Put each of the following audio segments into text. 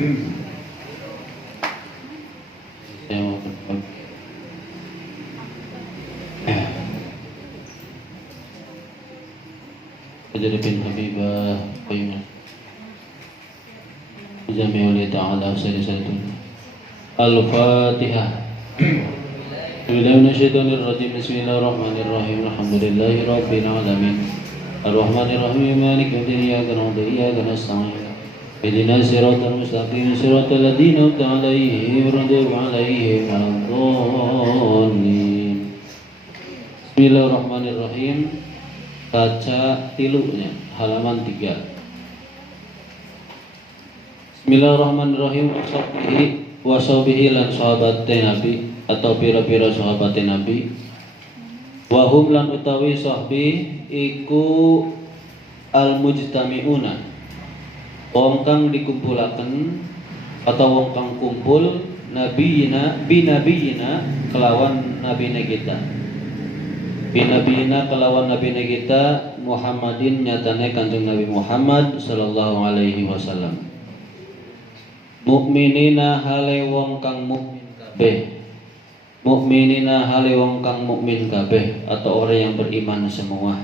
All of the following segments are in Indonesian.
Jadi bin Habibah Qayyimah Jami'ul Ta'ala Sayyidun Al-Fatihah Bismillahirrahmanirrahim Bismillahirrahmanirrahim Alhamdulillahi Rabbil Alamin Ar-Rahmanirrahim Maliki yawmiddin Iyyaka na'budu wa iyyaka nasta'in Ihdinas siratal mustaqim siratal ladzina an'amta 'alaihim ghairil maghdubi 'alaihim waladdallin Bismillahirrahmanirrahim Kaca tilunya halaman 3. Bismillahirrahmanirrahim. Washabihi lan sahabat Nabi atau pira-pira sahabat Nabi. Wahum lan utawi sahbi iku al-mujtami'una. Wong kang dikumpulaken atau wong kang kumpul nabiyina kelawan nabine kita. Binabiyina kelawan nabina kita Muhammadin nyatane kanjeng Nabi Muhammad sallallahu alaihi wasallam. Mukminina hale wong kang mukmin kabeh. Mukminina hale wong kang mukmin kabeh atau orang yang beriman semua.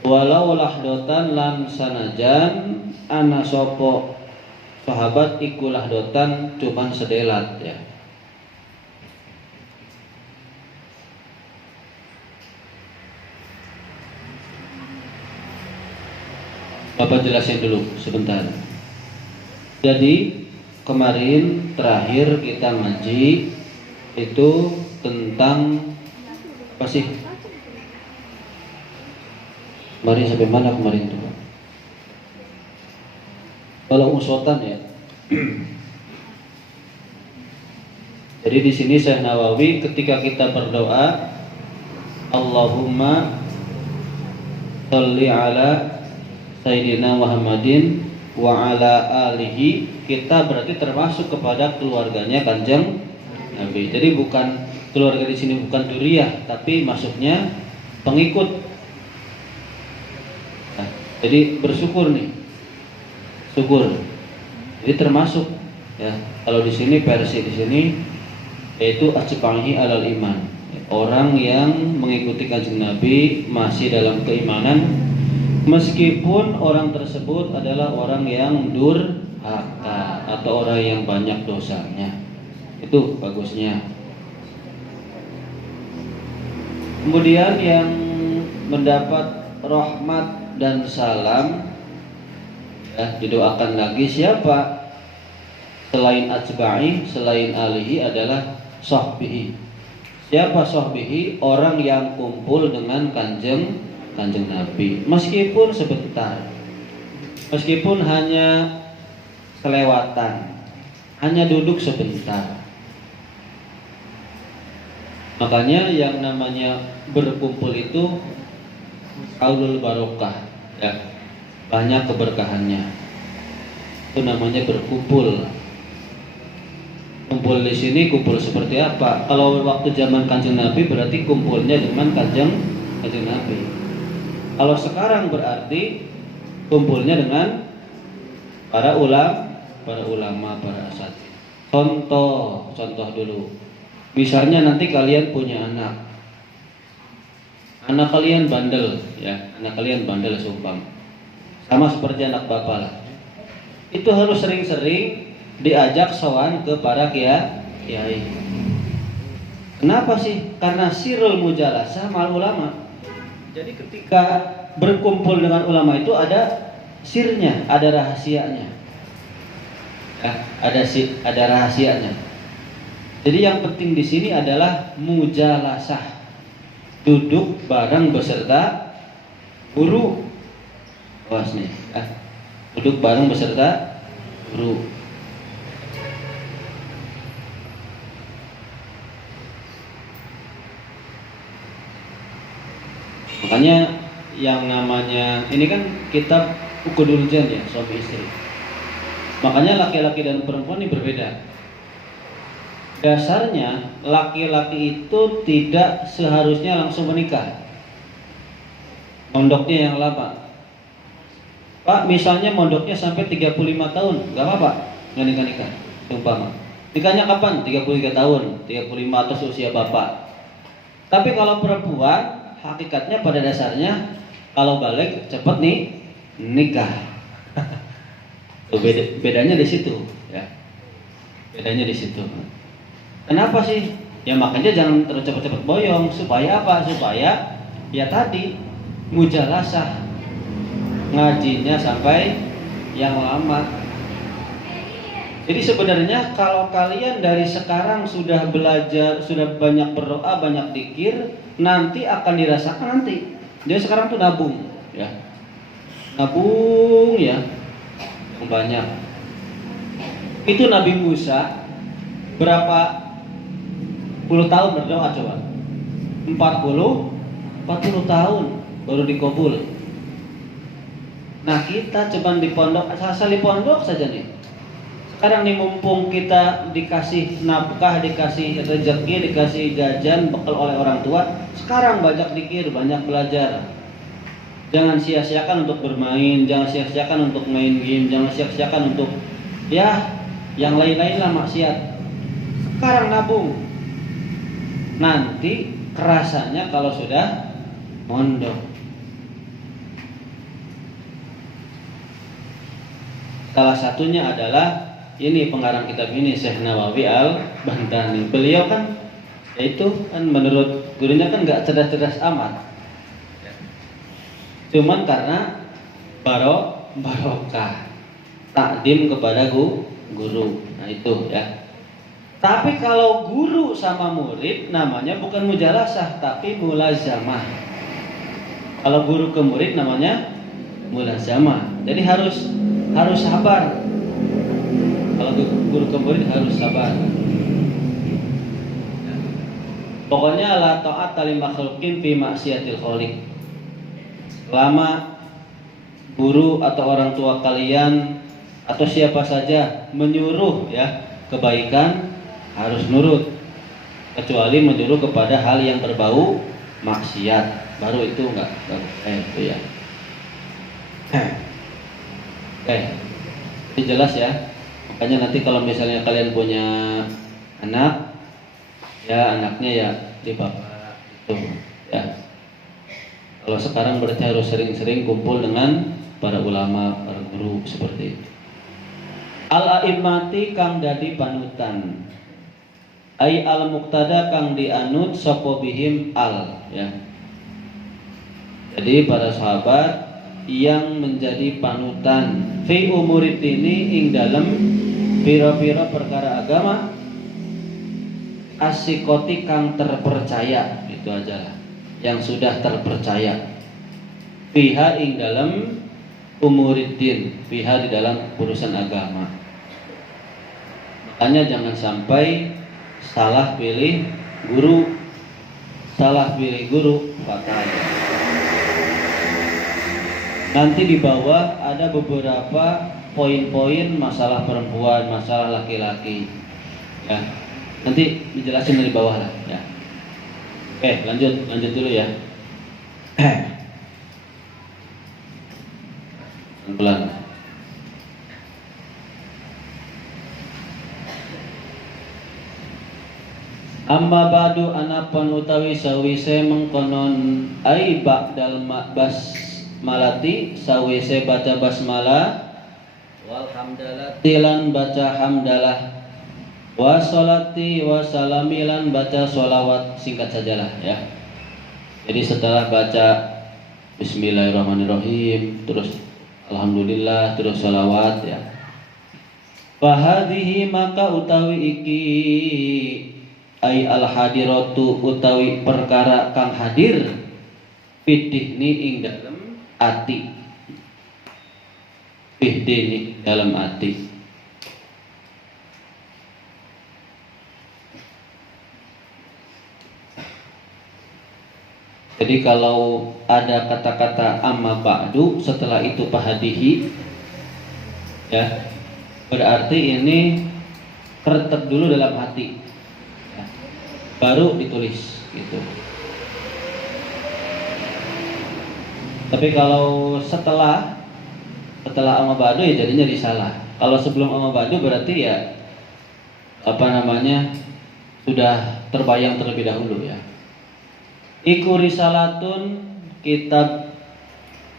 Walau lahdotan lan sanajan ana sapa sahabat iku lahdotan cuman sedelat ya. Bapak jelasin dulu sebentar. Jadi kemarin terakhir kita ngaji itu tentang apa sih? Kemarin sampai mana kemarin tuh? Kalau usotan ya. Jadi di sini Syekh Nawawi ketika kita berdoa Allahumma sholli ala Sayyidina Muhammadin wa ala alihi, kita berarti termasuk kepada keluarganya Kanjeng Nabi. Jadi bukan keluarga di sini bukan duriyah, tapi masuknya pengikut. Nah, jadi bersyukur nih, syukur. Jadi termasuk ya. Kalau di sini versi di sini yaitu ajpahi alal iman, orang yang mengikuti Kanjeng Nabi masih dalam keimanan. Meskipun orang tersebut adalah orang yang durhaka atau orang yang banyak dosanya, itu bagusnya. Kemudian yang mendapat rahmat dan salam ya, didoakan lagi siapa? Selain atba'i, selain alihi adalah sahbihi. Siapa sahbihi? Orang yang kumpul dengan Kanjeng Nabi, meskipun sebentar, meskipun hanya kelewatan, hanya duduk sebentar. Makanya yang namanya berkumpul itu qaulul barokah ya, banyak keberkahannya. Itu namanya berkumpul. Kumpul di sini kumpul seperti apa? Kalau waktu zaman Kanjeng Nabi berarti kumpulnya dengan Kanjeng Nabi. Kalau sekarang berarti kumpulnya dengan para ulama, para asatidz. Contoh dulu. Misalnya nanti kalian punya anak kalian bandel, ya, anak kalian bandel sumpah. Sama seperti anak bapak lah. Itu harus sering-sering diajak sowan ke para kiai. Kenapa sih? Karena sirrul mujalasah mal ulama. Jadi ketika berkumpul dengan ulama itu ada sirnya, ada rahasianya. Ya, ada rahasianya. Jadi yang penting di sini adalah mujalasah. Duduk bareng beserta guru. Awas nih, ya. Duduk bareng beserta guru. Makanya yang namanya ini kan kitab Ukudul Jan ya, suami istri. Makanya laki-laki dan perempuan ini berbeda. Dasarnya laki-laki itu tidak seharusnya langsung menikah. Mondoknya yang lama. Pak, misalnya mondoknya sampai 35 tahun, nggak apa-apa, nggak nikah-nikah. Umpama. Nikahnya kapan? 33 tahun, 35 atau usia bapak. Tapi kalau perempuan, hakikatnya pada dasarnya kalau balik cepat nih nikah. Bedanya di situ, ya. Bedanya di situ. Kenapa sih? Ya makanya jangan terlalu cepat-cepat boyong. Supaya apa? Supaya ya tadi mujalasah, ngajinya sampai yang lama. Jadi sebenarnya kalau kalian dari sekarang sudah belajar, sudah banyak berdoa, banyak zikir, nanti akan dirasakan nanti. Jadi sekarang tuh nabung, ya. Nabung ya, yang banyak. Itu Nabi Musa berapa puluh tahun berdoa coba? 40 tahun baru dikabul. Nah kita cuman di pondok, asal di pondok saja nih. Sekarang nih mumpung kita dikasih nafkah, dikasih rezeki, dikasih jajan, bekal oleh orang tua. Sekarang banyak zikir, banyak belajar. Jangan sia-siakan untuk bermain, jangan sia-siakan untuk main game, jangan sia-siakan untuk ya yang lain-lain lah maksiat. Sekarang nabung. Nanti kerasanya kalau sudah mondok. Salah satunya adalah ini pengarang kitab ini, Syekh Nawawi Al-Bantani. Beliau kan yaitu kan menurut gurunya kan nggak cerdas-cerdas amat. Cuman karena barokah takdim kepada guru. Nah itu ya. Tapi kalau guru sama murid namanya bukan mujalasah tapi mulazamah. Kalau guru ke murid namanya mulazamah. Jadi harus sabar. Kalau guru ke murid harus sabar. Pokoknya la ta'ata li makhluqin fi maksiatil khaliq. Selama guru atau orang tua kalian atau siapa saja menyuruh ya kebaikan, harus nurut. Kecuali menyuruh kepada hal yang berbau maksiat, baru itu enggak itu ya. Ini jelas ya. Makanya nanti kalau misalnya kalian punya anak, ya anaknya ya di bapak itu ya. Kalau sekarang berarti harus sering-sering kumpul dengan para ulama, para guru seperti itu. Al-a'immati kang dadi panutan. Ai al-muqtada kang dianut sapa bihim al ya. Jadi para sahabat yang menjadi panutan fi umurid ini ing dalem pira-pira perkara agama asikoti kang terpercaya, itu aja lah, yang sudah terpercaya. Fiha ing dalem umuriddin, fiha di dalam urusan agama. Makanya jangan sampai salah pilih guru fatal. Nanti di bawah ada beberapa poin-poin masalah perempuan, masalah laki-laki. Ya. Nanti dijelasin dari bawah lah, ya. Oke, lanjut dulu ya. Pelan. Amma ba'du anapan utawi sawise mengkonon ai ba'dal bas malati sawise baca basmalah walhamdalah tilan baca hamdalah wasolati wasalamilan baca sholawat, singkat sajalah ya. Jadi setelah baca bismillahirrahmanirrahim terus alhamdulillah terus sholawat ya. Fahadihi maka utawi iki ai al hadiratu utawi perkara kang hadir fidihni ing dalem ati, fidihni dalam ati. Jadi kalau ada kata-kata amma ba'du setelah itu fahadihi ya, berarti ini keretep dulu dalam hati ya, baru ditulis gitu. Tapi kalau setelah Setelah amma ba'du ya jadinya risalah. Kalau sebelum amma ba'du berarti ya sudah terbayang terlebih dahulu ya. Iku risalatun, kitab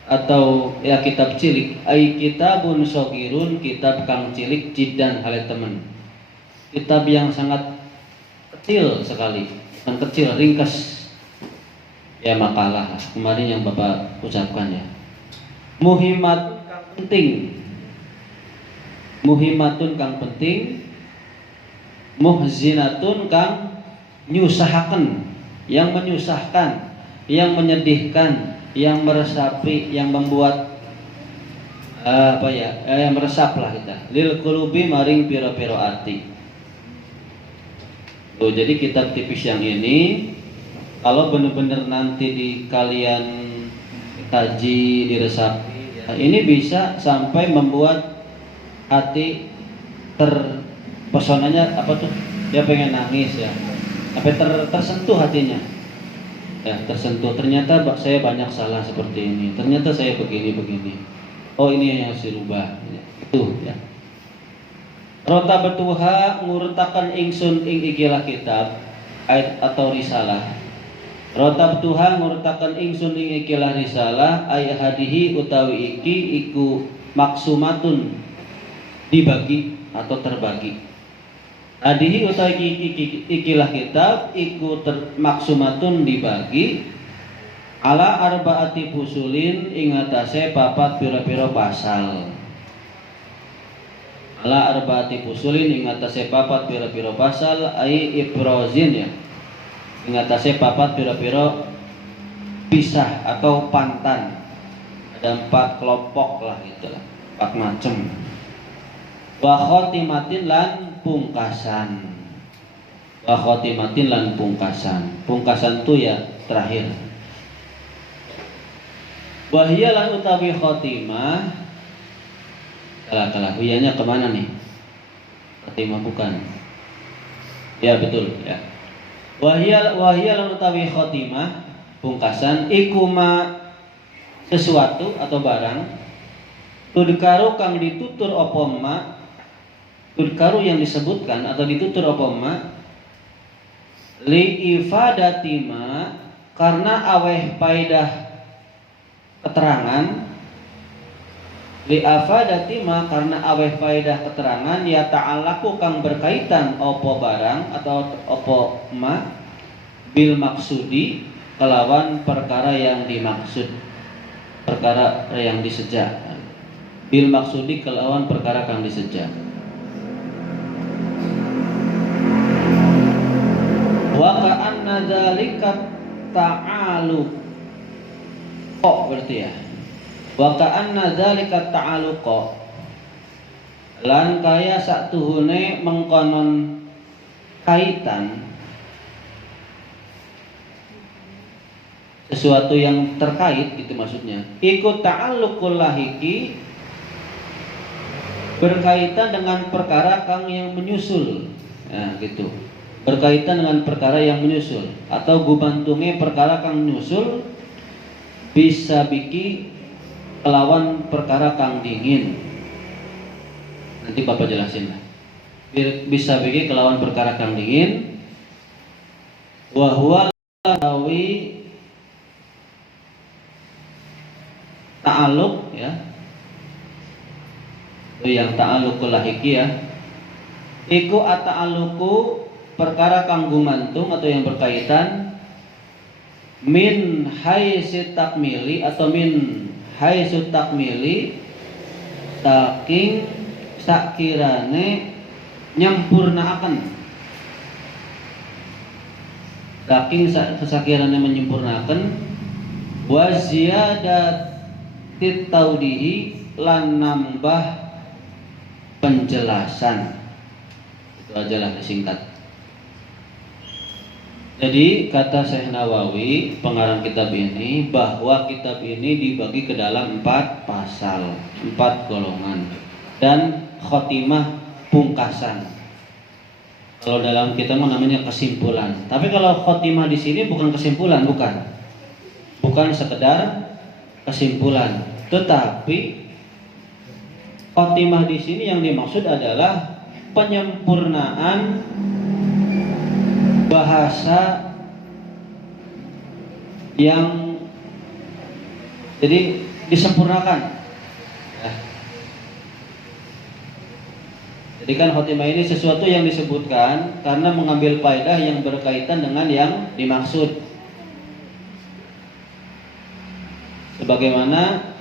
atau ya kitab cilik, ai kitabun shogirun, kitab kang cilik jiddan hale temen. Kitab yang sangat kecil sekali, yang kecil, ringkas. Ya makalah kemarin yang Bapak ucapkan ya. Muhimatun kang penting. Muhimatun kang penting. Muhzinatun kang nyusahaken, yang menyusahkan, yang menyedihkan, yang meresapi, yang membuat yang meresap lah kita. Lil qulubi maring piro-piro arti. Tuh, jadi kitab tipis yang ini kalau benar-benar nanti di kalian kaji, diresapi, ya, ini bisa sampai membuat hati terpesonanya dia pengen nangis ya, sampai tersentuh hatinya ya, tersentuh. Ternyata saya banyak salah seperti ini, ternyata saya begini, oh ini yang harus dirubah ya, itu ya. Rota betuha ngurutakan ingsun ing ikilah kitab ayat atau risalah. Rota betuha ngurutakan ingsun ing ikilah risalah ayat hadihi utawi iki iku maksumatun, dibagi atau terbagi. Hadihi utawi ikilah kitab iku maksumatun, dibagi ala arbaati fusulin ing atase papat pira-pira pasal. Ala arbaati fusulin ing atase papat pira-pira pasal ai ibrozin ya. Ing atase papat pira-pira pisah atau pantan. Ada 4 kelompok lah itulah, 4 macam. Wa khotimatin lan pungkasan. Wa khotimatin lan pungkasan. Pungkasan itu ya terakhir. Wahia lan utawi khotimah. Kalah huyanya kemana nih? Khotimah bukan. Ya betul ya. Wahia lan utawi khotimah, pungkasan ikuma sesuatu atau barang tudkaru kang ditutur apa ma. Tudkaru yang disebutkan atau ditutur apa ma li ifadatima, karena aweh paidah keterangan, li afadatima karena aweh paidah keterangan ya ta'alaku kang berkaitan opo barang atau opo ma bil maksudi kelawan perkara yang dimaksud, perkara yang disejak. Bil maksudi kelawan perkara kang disejak. Wa ka'anna dzalika ta'aluq berarti ya. Wa ka'anna dzalika ta'aluq lan kaya saktuhune mengkonon kaitan, sesuatu yang terkait gitu maksudnya. Iku ta'alluqul lahiki, berkaitan dengan perkara kang yang menyusul. Nah, gitu. Berkaitan dengan perkara yang menyusul atau gubantunge perkara kang menyusul bisa biki kelawan perkara kang dingin. Nanti Bapak jelasin lah. Bisa biki kelawan perkara kang dingin. Wa huwa tawi ta'alluq ya. Itu yang ta'alluqul lahiki ya. Iku ata'alluqu perkara kang gumantung atau yang berkaitan min haitsu takmili atau min haitsu takmili saking sakirane nyempurnaaken, saking sakirane menyempurnakan wa ziyadatit taudihi lan nambah penjelasan. Itu aja lah disingkat. Jadi kata Syekh Nawawi pengarang kitab ini bahwa kitab ini dibagi ke dalam 4 pasal, 4 golongan dan khotimah pungkasan. Kalau dalam kita namanya kesimpulan. Tapi kalau khotimah di sini bukan kesimpulan, bukan sekedar kesimpulan, tetapi khotimah di sini yang dimaksud adalah penyempurnaan bahasa yang jadi disempurnakan. Ya. Jadi kan khotimah ini sesuatu yang disebutkan karena mengambil faedah yang berkaitan dengan yang dimaksud. Sebagaimana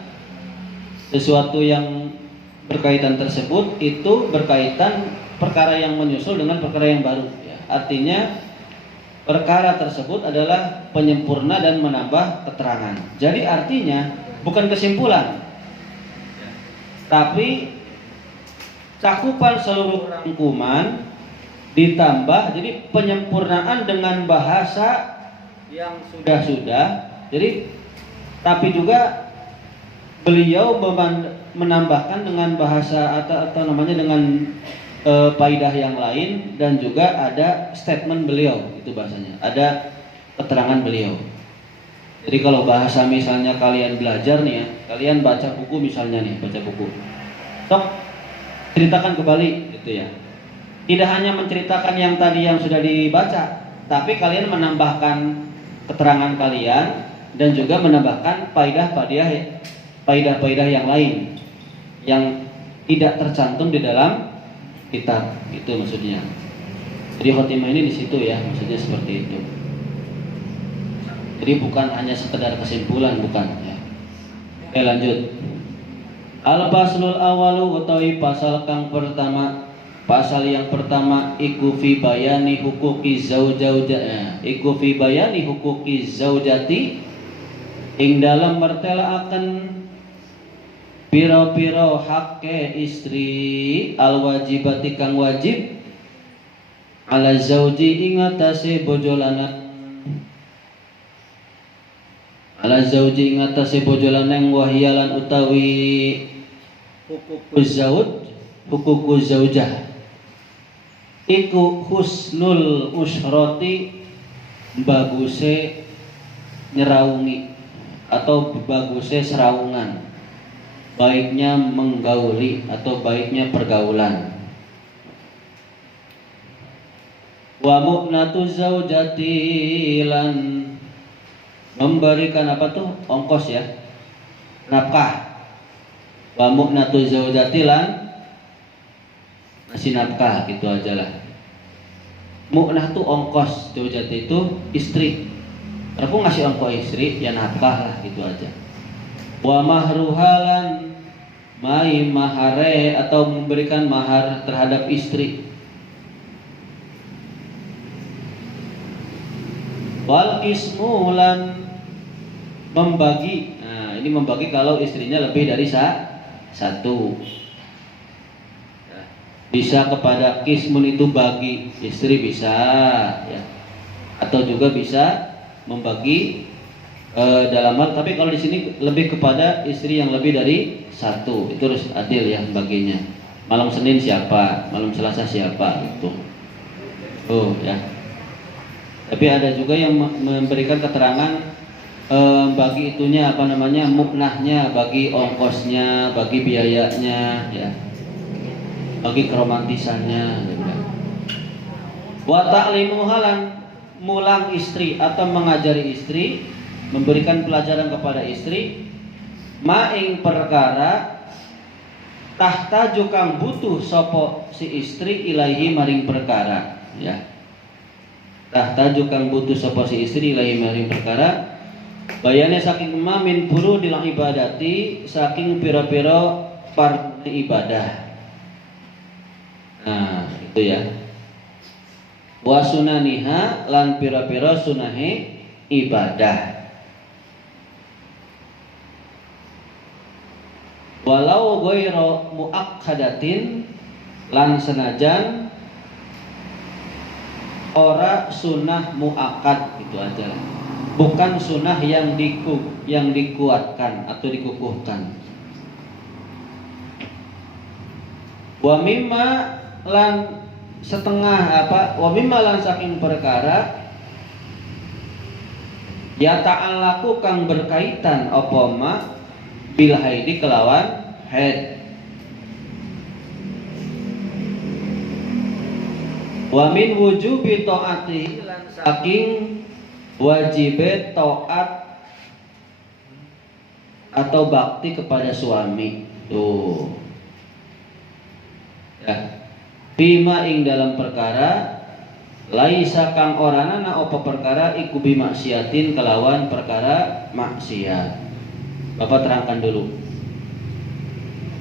sesuatu yang berkaitan tersebut itu berkaitan perkara yang menyusul dengan perkara yang baru. Ya. Artinya perkara tersebut adalah penyempurna dan menambah keterangan. Jadi artinya bukan kesimpulan, tapi cakupan seluruh rangkuman ditambah, jadi penyempurnaan dengan bahasa yang sudah-sudah. Jadi tapi juga beliau menambahkan dengan bahasa atau namanya dengan faidah yang lain, dan juga ada statement beliau, itu bahasanya, ada keterangan beliau. Jadi kalau bahasa misalnya kalian belajar nih ya, kalian baca buku misalnya nih, baca buku, sok ceritakan kembali gitu ya. Tidak hanya menceritakan yang tadi yang sudah dibaca, tapi kalian menambahkan keterangan kalian dan juga menambahkan faidah-faidah yang lain yang tidak tercantum di dalam kitab, itu maksudnya. Jadi khotimah ini di situ ya, maksudnya seperti itu. Jadi bukan hanya sekedar kesimpulan, bukan ya. Oke, lanjut. Al-faslul awalu utawi pasal kang pertama. Pasal yang pertama iku fi bayani huquqi zaujati, iku fi bayani huquqi zaujati, ing dalam mertelaaken piro-piro hakke istri al-wajibati kang wajib ala zauji ing atase bojo lanang, ala zauji ing atase bojo lanang wahyalan utawi hukukuz zauj, hukukuz zaujah iku husnul usrati, baguse nyeraungi atau baguse serawungan, baiknya menggauli atau baiknya pergaulan. Wa mu'natu zaujati, lan memberikan apa tuh, ongkos ya, nafkah. Wa mu'natu zaujati, lan ngasih nafkah, gitu aja lah. Mu'nah tuh ongkos, zaujati itu istri. Aku ngasih ongkos istri, ya nafkah lah, gitu aja. Wa mahruhalan, mai mahare atau memberikan mahar terhadap istri. Wal ismulan, membagi. Nah, ini membagi kalau istrinya lebih dari satu. Bisa kepada kismun itu bagi istri bisa ya. Atau juga bisa membagi dalam hal, tapi kalau di sini lebih kepada istri yang lebih dari satu, itu harus adil ya baginya. Malam Senin siapa, malam Selasa siapa, itu. Oh ya. Tapi ada juga yang memberikan keterangan bagi itunya apa namanya, muknahnya, bagi ongkosnya, bagi biayanya, ya, bagi keromantisannya. Gitu. Wa ta'limu halan, mulang istri atau mengajari istri, memberikan pelajaran kepada istri, maing perkara tahta jukang butuh sopo si istri ilaihi maring perkara ya. Tahta jukang butuh sopo si istri ilaihi maring perkara, bayane saking mamin buru dilang ibadati, saking piro-piro par ibadah. Nah itu ya. Wa sunaniha, lan piro-piro sunahe ibadah. Walau ghairu muakkadatin, lan senajan ora sunnah muakkad, itu aja. Bukan sunnah yang dikuatkan atau dikukuhkan. Wa mimma, lan setengah apa? Wa mimma, lan saking perkara ya ta'allaku kang berkaitan apa ma bil haidi kelawan haid. Wa min wujubi taati lan saking wajibe taat atau bakti kepada suami. Tuh. Ya. Bima ing dalam perkara laisa kang orana opo perkara iku bimaksiatin kelawan perkara maksiat. Bapak terangkan dulu.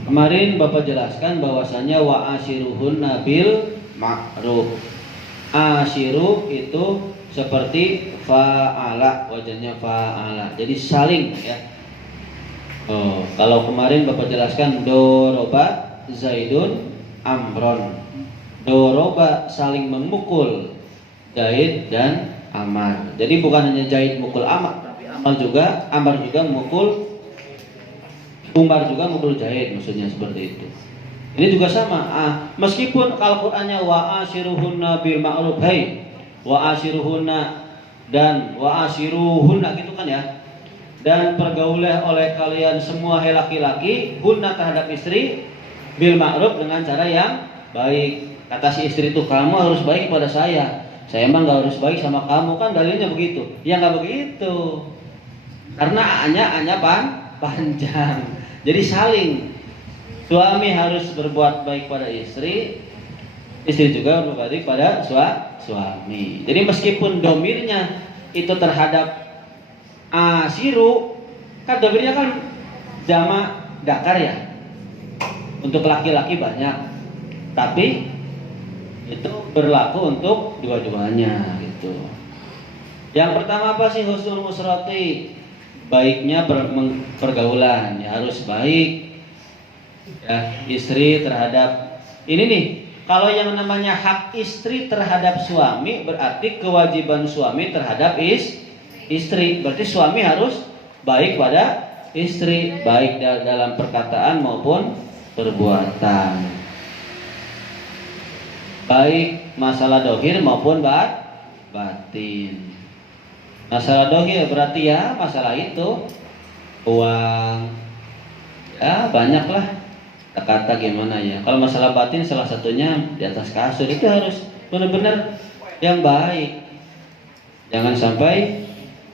Kemarin Bapak jelaskan bahwasanya wa asyiruhun nabil ma'ruf. Asyiru itu seperti fa'ala, wajannya fa'ala. Jadi saling ya. Oh, kalau kemarin Bapak jelaskan doroba Zaidun Amron. Doroba saling memukul Zaid dan Amar. Jadi bukan hanya Zaid mukul Amar, tapi Amar juga memukul Umar juga mukul Zaid, maksudnya seperti itu. Ini juga sama. Meskipun Al-Qur'annya wa asyiruhunna bil ma'ruf, wa asyiruhunna dan wa asyiruhunna gitu kan ya. Dan pergaulah oleh kalian semua laki-laki hunna terhadap istri bil ma'ruf dengan cara yang baik. Kata si istri itu, kamu harus baik pada saya emang gak harus baik sama kamu, kan dalilnya begitu. Ya gak begitu, karena hanya panjang. Jadi saling, suami harus berbuat baik pada istri juga berbuat baik pada suami. Jadi meskipun domirnya itu terhadap asiru, kan domirnya kan jamak dakar ya, untuk laki-laki banyak, tapi itu berlaku untuk dua-duanya gitu. Yang pertama apa sih husnul musrati? Baiknya pergaulan ya, harus baik ya, istri terhadap ini nih. Kalau yang namanya hak istri terhadap suami berarti kewajiban suami terhadap istri. Berarti suami harus baik pada istri, baik dalam perkataan maupun perbuatan, baik masalah dohir maupun batin. Masalah dohir berarti ya masalah itu uang, ya banyaklah kata gimana ya. Kalau masalah batin salah satunya di atas kasur, itu harus benar-benar yang baik. Jangan sampai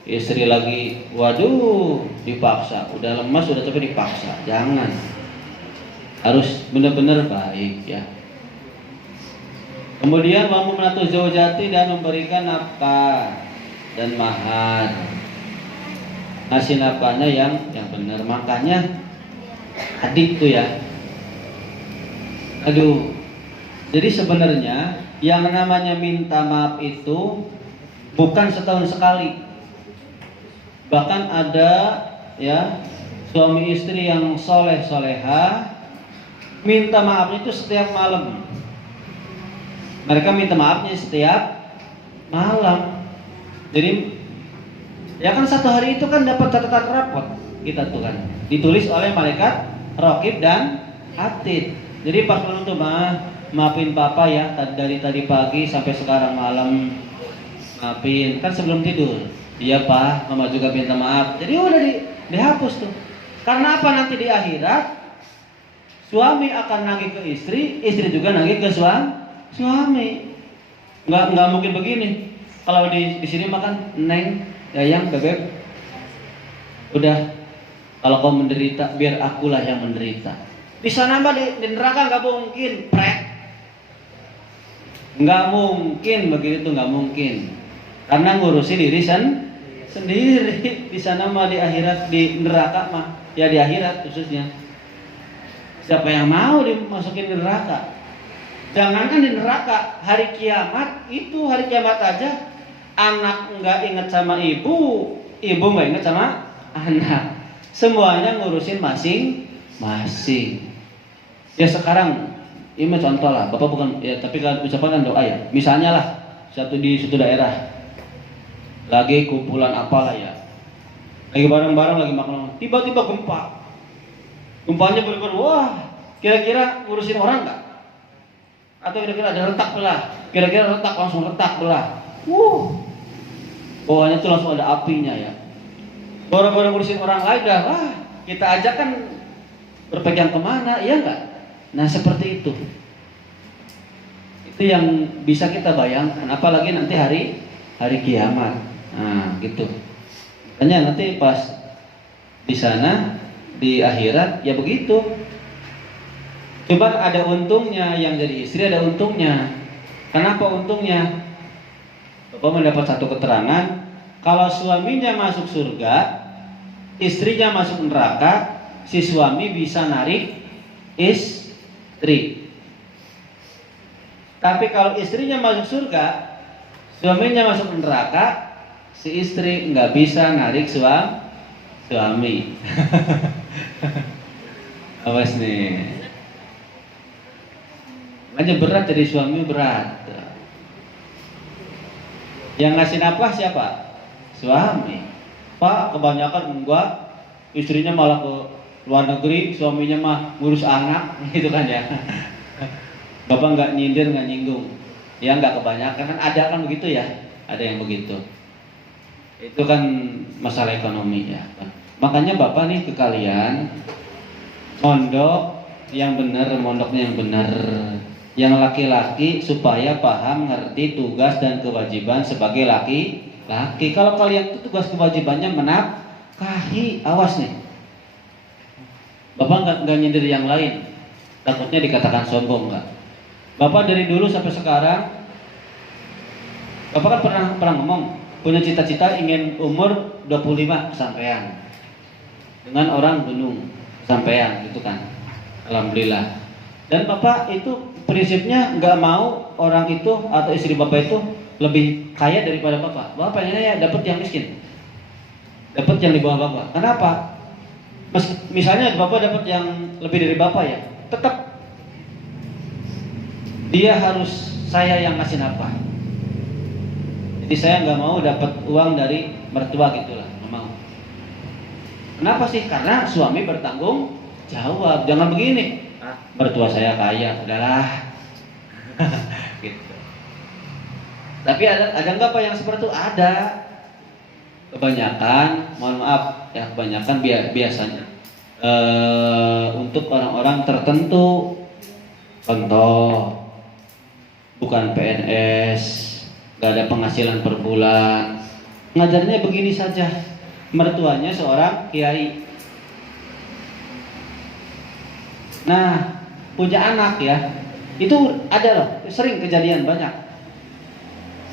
istri lagi waduh dipaksa, udah lemas udah capek dipaksa, jangan. Harus benar-benar baik ya. Kemudian wa mumnatu zaujati, dan memberikan nafkah dan mahar. Ngasih nafkahnya yang benar. Makanya adik tuh ya, aduh. Jadi sebenarnya yang namanya minta maaf itu bukan setahun sekali. Bahkan ada ya suami istri yang soleh-soleha minta maafnya itu setiap malam. Mereka minta maafnya setiap malam. Jadi ya kan satu hari itu kan dapat catatan rapot kita tuh kan, ditulis oleh malaikat Raqib dan Atid. Jadi pas malam tuh maafin papa ya, dari tadi pagi sampai sekarang malam maafin, kan sebelum tidur. Iya pak, mama juga minta maaf. Jadi udah dihapus tuh. Karena apa? Nanti di akhirat suami akan nagih ke istri juga nagih ke suami. Nggak mungkin begini. Kalau di sini makan neng, yayang, bebek, udah. Kalau kau menderita, biar akulah yang menderita. Di sana mah di neraka nggak mungkin, prek. Nggak mungkin begitu, nggak mungkin. Karena ngurusi diri sendiri. Di sana mah di akhirat, di neraka mah, ya di akhirat khususnya. Siapa yang mau dimasukin di neraka? Jangankan di neraka, hari kiamat aja. Anak nggak ingat sama ibu nggak ingat sama anak. Semuanya ngurusin masing-masing. Ya sekarang, ini contoh lah. Bapak bukan ya, tapi kalau ucapan doa ya. Misalnya lah, di suatu daerah lagi kumpulan apalah ya, lagi bareng-bareng lagi makan, tiba-tiba gempa. Gempanya bener-bener wah, kira-kira ngurusin orang nggak? Atau kira-kira ada retak belah? Kira-kira langsung retak belah. Bawahnya tuh langsung ada apinya ya. Baru-baru ngurusin orang lain dah, wah kita aja kan berpegang kemana, iya enggak? Nah seperti itu. Itu yang bisa kita bayangkan, apalagi nanti hari kiamat. Nah, gitu. Makanya nanti pas di sana di akhirat ya begitu. Cuman ada untungnya, yang jadi istri ada untungnya. Kenapa untungnya? Bapak mendapat satu keterangan, kalau suaminya masuk surga, istrinya masuk neraka, si suami bisa narik istri. Tapi kalau istrinya masuk surga, suaminya masuk neraka, si istri nggak bisa narik suami. Awas nih. Makanya berat jadi suami, berat. Yang ngasih nafkah siapa? Suami. Pak, kebanyakan enggak, istrinya malah ke luar negeri, suaminya mah ngurus anak, gitu kan ya. Bapak nggak nyindir, nggak nyinggung. Ya nggak kebanyakan, kan ada kan begitu ya, ada yang begitu. Itu kan masalah ekonomi ya. Makanya Bapak nih ke kalian, mondok yang benar, mondoknya yang benar, yang laki-laki supaya paham, ngerti tugas dan kewajiban sebagai laki-laki. Kalau kalian itu tugas kewajibannya menafkahi, awas nih. Bapak nggak nyindir yang lain, takutnya dikatakan sombong nggak. Bapak dari dulu sampai sekarang, Bapak kan pernah ngomong punya cita-cita ingin umur 25 sampean dengan orang gunung sampean gitu kan. Alhamdulillah. Dan Bapak itu prinsipnya nggak mau orang itu atau istri Bapak itu lebih kaya daripada Bapak. Bapak pengennya ya dapat yang miskin, dapat yang di bawah Bapak. Kenapa? Misalnya Bapak dapat yang lebih dari Bapak ya, tetap dia harus saya yang ngasih nafkah. Jadi saya nggak mau dapat uang dari mertua gitulah, nggak mau. Kenapa sih? Karena suami bertanggung jawab. Jangan begini. Mertua saya kaya, udahlah. Gitu. Tapi ada nggak Pak yang seperti itu? Ada. Kebanyakan, mohon maaf ya, kebanyakan biasanya untuk orang-orang tertentu, contoh bukan PNS, nggak ada penghasilan per bulan, ngajarnya begini saja, mertuanya seorang kiai. Nah, punya anak ya, itu ada loh, sering kejadian banyak.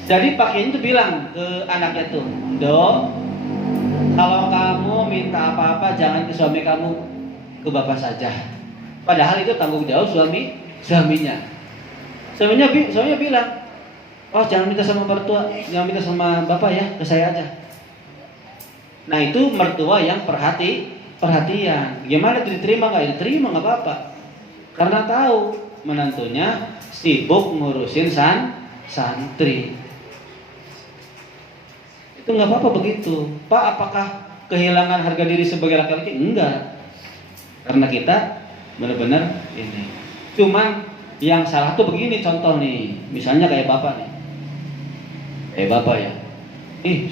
Jadi Pak Kiai itu bilang ke anaknya tuh, "Do, kalau kamu minta apa-apa jangan ke suami kamu, ke bapak saja." Padahal itu tanggung jawab suaminya. Suaminya bilang, "Oh, jangan minta sama mertua, jangan minta sama bapak ya, ke saya aja." Nah, itu mertua yang perhatian. Gimana diterima nggak? Diterima nggak apa-apa. Karena tahu menantunya sibuk ngurusin santri. Itu nggak apa-apa begitu. Pak, apakah kehilangan harga diri sebagai laki-laki? Enggak. Karena kita benar-benar ini. Cuman yang salah tuh begini, contoh nih. Misalnya kayak Bapak nih. Kayak Bapak ya.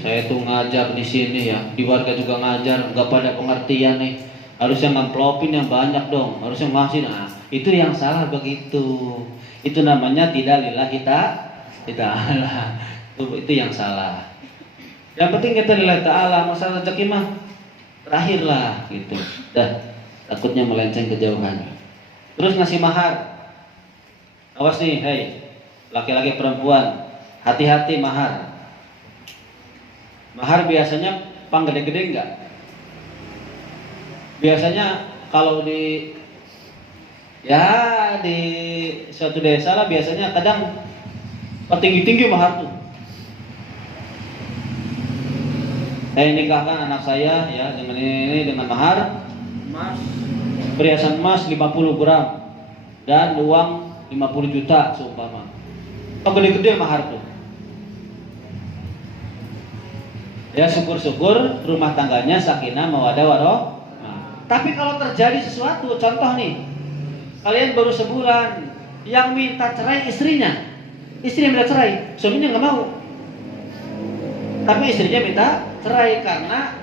Saya tuh ngajar di sini ya, di warga juga ngajar, nggak pada pengertian nih. Harusnya ngamplopin yang banyak dong, harusnya ngasih. Nah, itu yang salah begitu. Itu namanya tidak lillahi ta'ala. Itu yang salah. Yang penting kita lillahi ta'ala, masalah rezeki mah terakhirlah gitu. Dah, takutnya melenceng kejauhan. Terus ngasih mahar. Awas nih, hei, laki-laki perempuan, hati-hati mahar. Mahar biasanya pang gede-gede enggak? Biasanya kalau di suatu desa lah biasanya kadang tinggi-tinggi mahar tuh. Saya nikahkan anak saya ya dengan mahar emas, perhiasan emas 50 gram dan uang 50 juta seumpama. Pang gede-gede mahar tuh. Ya syukur-syukur rumah tangganya sakinah mawaddah warahmah. Tapi kalau terjadi sesuatu, contoh nih, kalian baru sebulan, yang minta cerai istrinya minta cerai, suaminya nggak mau. Tapi istrinya minta cerai karena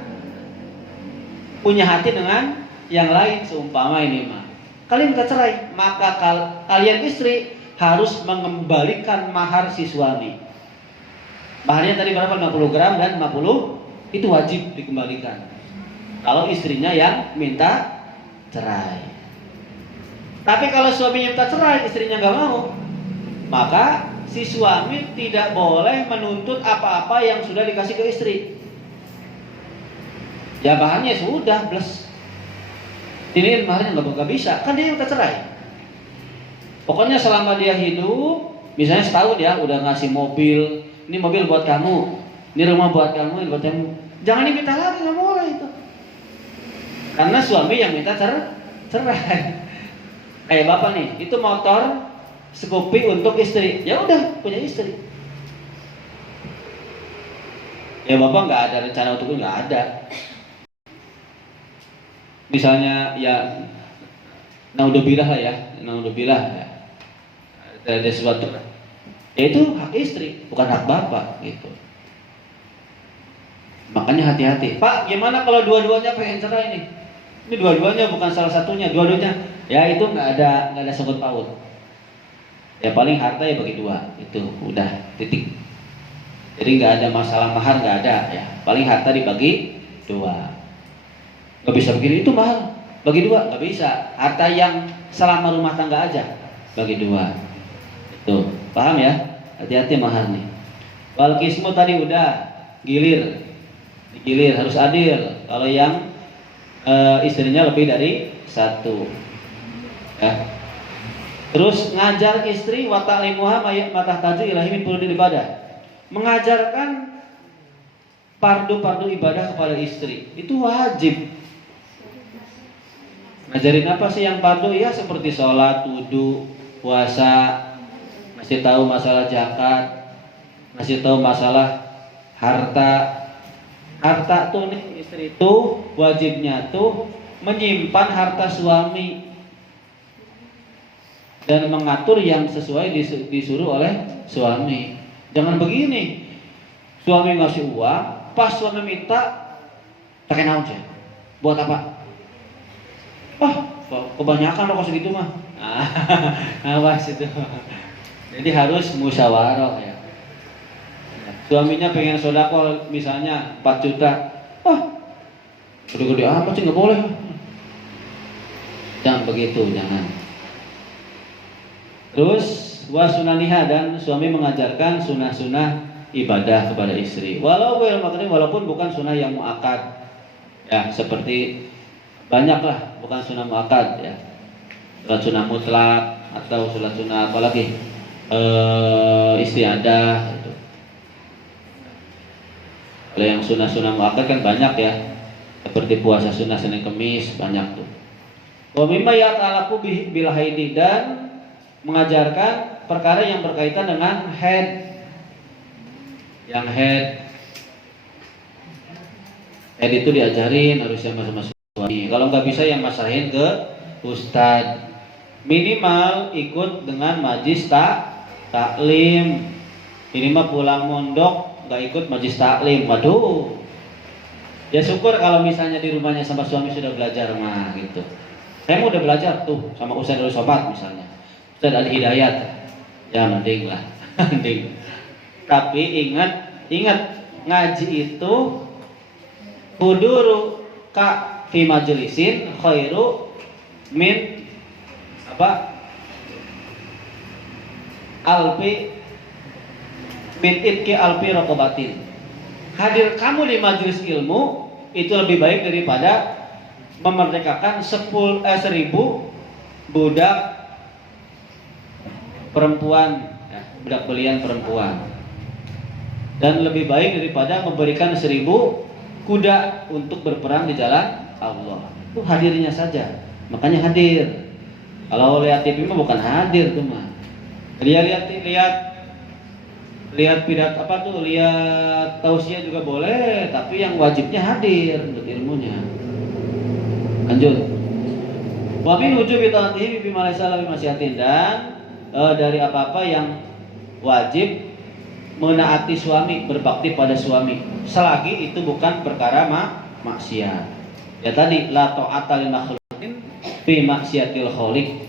punya hati dengan yang lain, seumpama ini mah. Kalian minta cerai, maka kalian istri harus mengembalikan mahar si suami. Maharnya tadi berapa? 50 gram dan 50 itu wajib dikembalikan. Kalau istrinya yang minta cerai. Tapi kalau suaminya minta cerai, istrinya nggak mau, maka si suami tidak boleh menuntut apa-apa yang sudah dikasih ke istri. Ya bahannya sudah plus. Ini maharnya nggak bisa, kan dia minta cerai. Pokoknya selama dia hidup, misalnya setahun ya, udah ngasih mobil, ini mobil buat kamu, ini rumah buat kamu, ini buat kamu. Jangan diminta lagi, nggak boleh itu. Karena suami yang minta cerai. Kayak bapak nih, itu motor Scoopy untuk istri, ya udah punya istri. Ya bapak nggak ada rencana untuk itu, nggak ada. Misalnya ya, naudzubillah lah ya, naudzubillah ya. Ada sesuatu, ya itu hak istri, bukan hak bapak gitu. Makanya hati-hati. Pak, gimana kalau dua-duanya pengen cerai nih? Ini dua-duanya bukan salah satunya, dua-duanya. Ya itu nggak ada sangkut paut. Ya paling harta ya bagi dua, itu udah titik. Jadi nggak ada masalah mahar, nggak ada ya. Paling harta dibagi dua. Nggak bisa begini, itu mahar bagi dua, nggak bisa. Harta yang selama rumah tangga aja bagi dua. Tuh, paham ya? Hati-hati mahar nih. Wal qismu tadi udah, gilir harus adil. Kalau yang istrinya lebih dari satu, ya. Terus ngajar istri wa ta'limuha matahtaju ilahi min furudil ibadah. Mengajarkan fardu-fardu ibadah kepada istri itu wajib. Ngajarin apa sih yang fardu? Ya seperti sholat, wudu, puasa, ngasih tahu masalah zakat, ngasih tahu masalah harta. Harta tuh nih, istri itu wajibnya tuh menyimpan harta suami dan mengatur yang sesuai disuruh oleh suami. Jangan begini, suami ngasih uang, pas suami minta pakai naon ya? Buat apa? Kebanyakan lo kasih gitu mah. Awas itu. Jadi harus musyawarah ya. Suaminya pengen sodako misalnya 4 juta. Gede-gede amat sih, nggak boleh. Jangan begitu, jangan. Terus wasunaniha, dan suami mengajarkan sunah-sunah ibadah kepada istri. Walaupun bukan sunah yang muakkad. Ya, seperti banyaklah bukan sunah muakkad ya. Sholat sunah mutlak atau sholat sunah apa lagi? Istiadah gitu. Kalau yang sunah-sunah muakkad kan banyak ya, seperti puasa sunah Senin Kemis, banyak tuh. Wa mimma ya'talaku bil haidi, dan mengajarkan perkara yang berkaitan dengan haid. Yang haid itu diajarin harus yang masing-masing suami. Kalau nggak bisa yang masahin ke ustadz. Minimal ikut dengan majlis taklim. Minimal pulang mondok nggak ikut majlis taklim. Waduh. Ya syukur kalau misalnya di rumahnya sama suami sudah belajar mah gitu. Saya mau udah belajar tuh sama Ustaz Abdul Somad misalnya, Ustaz Ali Hidayat. Ya mending lah, mending. Tapi ingat ngaji itu huduru ka fi majlisin khairu min alfi min itki alfi raqabatin. Hadir kamu di majelis ilmu itu lebih baik daripada memerdekakan 1000 budak perempuan, ya, budak belian perempuan. Dan lebih baik daripada memberikan 1000 kuda untuk berperang di jalan Allah. Itu hadirnya saja. Makanya hadir. Kalau lihat TV mah bukan hadir tuh mah. Dia lihat pidat apa tuh, lihat tausiah juga boleh, tapi yang wajibnya hadir untuk ilmunya. Lanjut. Wa min wujubi ta'atihi bi ma laysa lahu masyiatin, dan dari apa-apa yang wajib menaati suami, berbakti pada suami selagi itu bukan perkara maksiat. Ya tadi la ta'ata lil makhluqin fi maksiatil khaliq.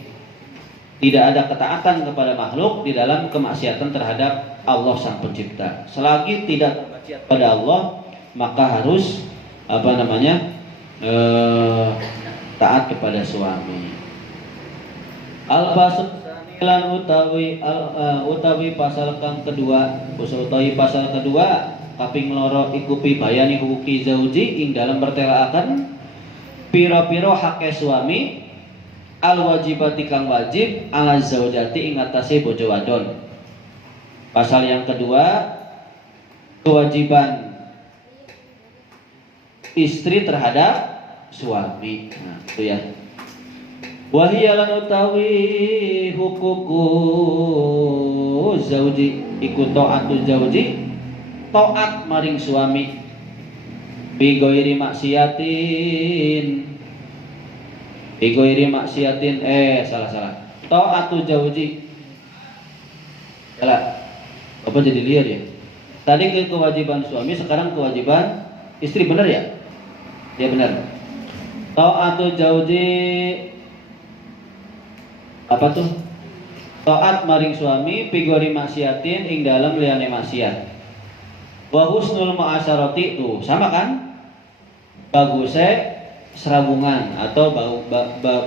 Tidak ada ketaatan kepada makhluk di dalam kemaksiatan terhadap Allah Sang Pencipta. Selagi tidak bermaksiat pada Allah, maka harus taat kepada suami. Al-fasl lan utawi pasal kang kedua, utawi pasal kedua kaping loro iku bayani hukuki zauji ing dalam bertelaaken pira-pira hake suami al wajibati kang wajib ala zaujati ing atase bojo wadon. Pasal yang kedua, kewajiban istri terhadap suami. Nah, itu ya. Wahia lan utawi hukuku zauji iku taatul zauji, taat maring suami bigoiri maksiatin salah taatul zauji salah apa jadi liar ya. Tadi kewajiban suami, sekarang kewajiban istri, benar ya? Ya benar. Taatul zauji apa tuh? Taat maring suami pigori maksiatin ing dalam liyane maksiat. Wa husnul ma'asyarati tuh sama kan? Bagusnya serabungan atau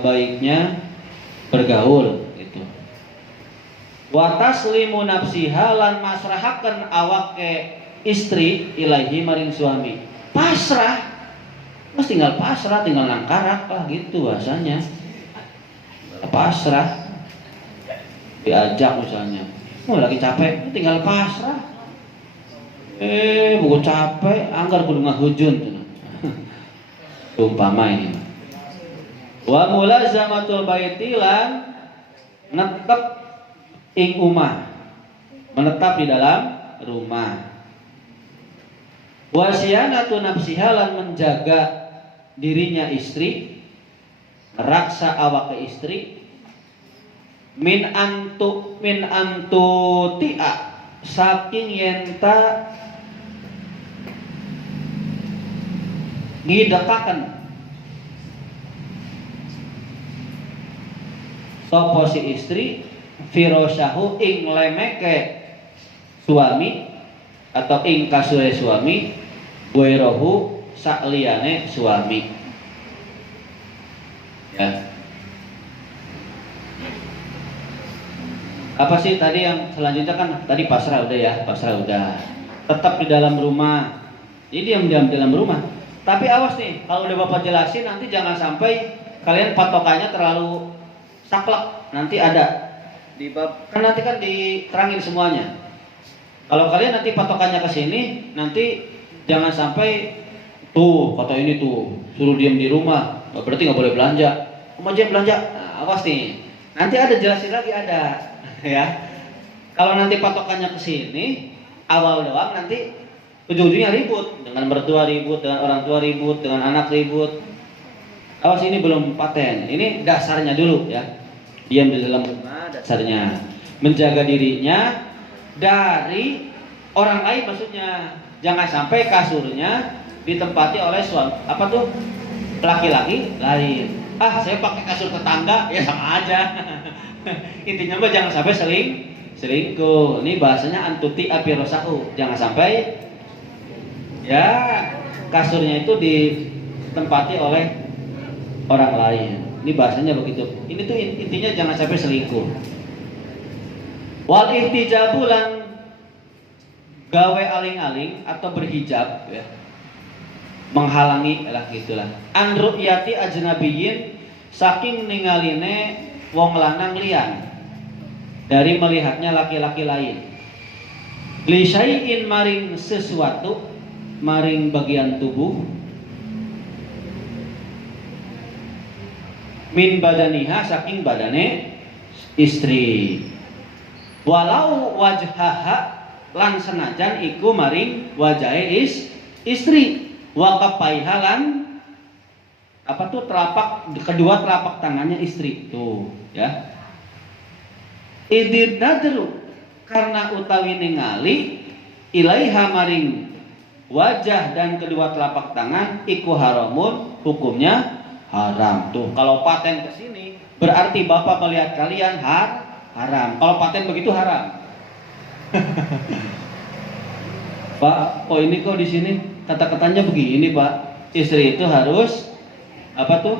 baiknya bergaul gitu. Wa taslimu nafsiha lan masrahaken awake istri ilaihi maring suami. Pasrah. Mas tinggal pasrah, tinggal nangkarak lah gitu bahasanya. Pasrah, diajak misalnya, lagi capek, tinggal pasrah. Buku capek, anggar kudu ngahujun. Umpama ini. Wa mulazamatul baiti lan netep ing umah, menetap di dalam rumah. Wa siyanatu nafsiha lan menjaga dirinya istri, raksa awak ke istri, min antu ti'a saking yenta ngidekaken sapa si istri firasyahu ing lemeke suami atau ing kasure suami wairahu sakliyane suami ya. Apa sih tadi yang selanjutnya kan tadi pasrah udah ya, pasrah udah. Tetap di dalam rumah. Jadi diam-diam di dalam rumah. Tapi awas nih, kalau udah Bapak jelasin nanti jangan sampai kalian patokannya terlalu saklek. Nanti ada di bab kan nanti kan diterangin semuanya. Kalau kalian nanti patokannya ke sini, nanti jangan sampai tuh kata ini tuh suruh diam di rumah, berarti nggak boleh belanja. Kemajuan belanja, nah, awas nih. Nanti ada jelasin lagi ada. Ya, kalau nanti patokannya ke sini awal doang, nanti ujung-ujungnya ribut dengan mertua ribut, dengan orang tua ribut, dengan anak ribut. Awas ini belum paten. Ini dasarnya dulu ya. Diam di dalam rumah dasarnya, menjaga dirinya dari orang lain maksudnya. Jangan sampai kasurnya ditempati oleh suami apa tuh laki-laki lain. Ah saya pakai kasur tetangga ya sama aja. Intinya mah jangan sampai selingkuh. Ini bahasanya antuti apirosahu. Jangan sampai ya kasurnya itu ditempati oleh orang lain. Ini bahasanya begitu. Ini tuh intinya jangan sampai selingkuh. Wal ihtijabu lan gawe aling-aling atau berhijab ya. Menghalangi lah gitulah. An ru'yati ajnabiyyin saking ningaline wong lanang liyan dari melihatnya laki-laki lain. Li syai'in maring sesuatu, maring bagian tubuh, min badaniha saking badane istri. Walau wajhaha lan senajan iku maring wajahe istri. Wa kafaiha lan apa tuh kedua telapak tangannya istri tuh ya. Idid nadru karena utawi ningali ilaiha maring wajah dan kedua telapak tangan iku haramun hukumnya haram. Tuh, kalau paten ke sini berarti Bapak melihat kalian haram. Kalau paten begitu haram. Pak, kok ini kok di sini kata-katanya begini, Pak. Istri itu harus apa tuh?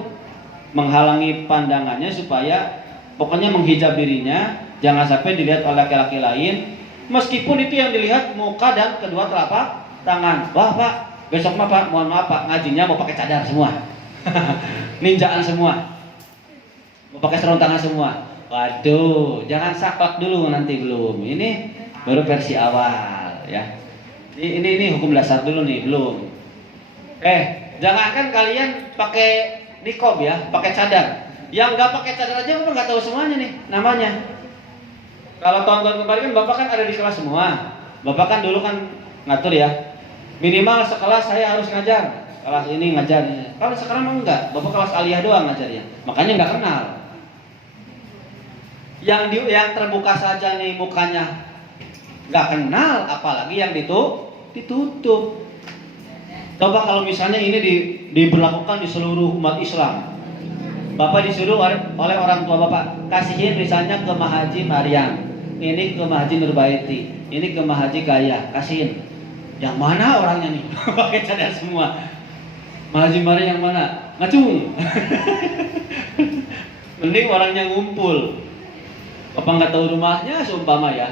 Menghalangi pandangannya supaya pokoknya menghijab dirinya, jangan sampai dilihat oleh laki-laki lain. Meskipun itu yang dilihat muka dan kedua telapak tangan. Wah, Pak, besok mah Pak, mohon maaf Pak, ngajinya mau pakai cadar semua. Ninjaan semua. Mau pakai sarung tangan semua. Waduh, jangan saklek dulu, nanti belum. Ini baru versi awal ya. Ini hukum dasar dulu nih, belum. Jangankan kalian pakai nikob ya, pakai cadar. Yang nggak pakai cadar aja Bapak nggak tahu semuanya nih namanya. Kalau tahun-tahun kemarin kan Bapak kan ada di kelas semua. Bapak kan dulu kan ngatur ya. Minimal sekelas saya harus ngajar. Kelas ini ngajar. Kalau sekarang mah enggak, Bapak kelas aliyah doang ngajarnya. Makanya nggak kenal. Yang terbuka saja nih mukanya nggak kenal, apalagi yang ditutup. Coba kalau misalnya ini diberlakukan di seluruh umat Islam. Bapak disuruh oleh orang tua Bapak, kasihin misalnya ke Mahaji Maryam, ini ke Mahaji Nurbaiti, ini ke Mahaji Kaya, kasihin. Yang mana orangnya nih? Pakai cadar semua. Mahaji Maryam yang mana? Ngacung. Mending orangnya ngumpul. Bapak nggak tahu rumahnya, seumpama ya.